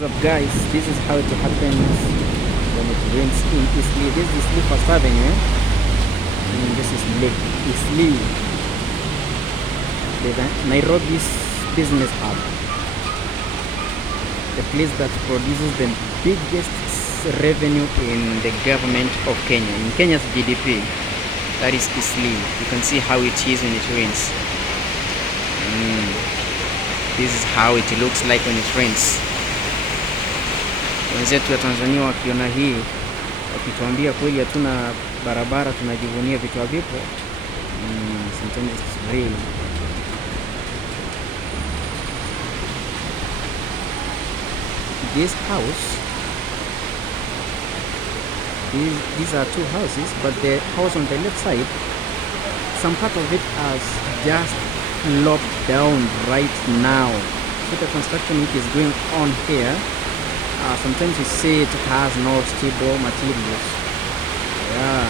What's up guys, this is how it happens when it rains in Eastleigh. This is Eastleigh First Avenue and this is Lake Eastleigh, Nairobi's business hub, the place that produces the biggest revenue in the government of Kenya, in Kenya's GDP. That is Eastleigh. You can see how it is when it rains. This is how it looks like when it rains. Wenzetu wa Tanzania wakiona hii wakituambia kweli hatuna barabara, tunajivunia vitu havipo. Sometimes it's real. This house, these are two houses, but the house on the left side, some part of it has just locked down right now. So the construction which is going on here, sometimes you see it has no stable materials. Yeah,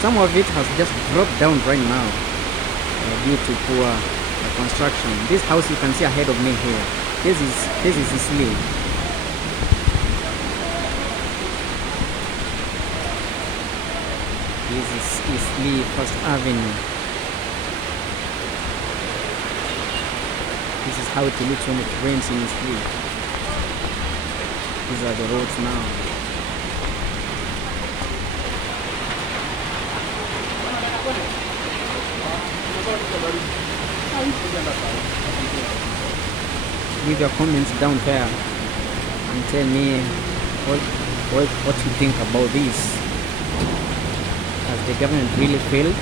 some of it has just dropped down right now due to poor construction. This house you can see ahead of me here, this is Eastleigh. This is Eastleigh First Avenue. This is how it looks when it rains in Eastleigh. These are the roads now. Leave your comments down there and tell me what you think about this. Has the government really failed?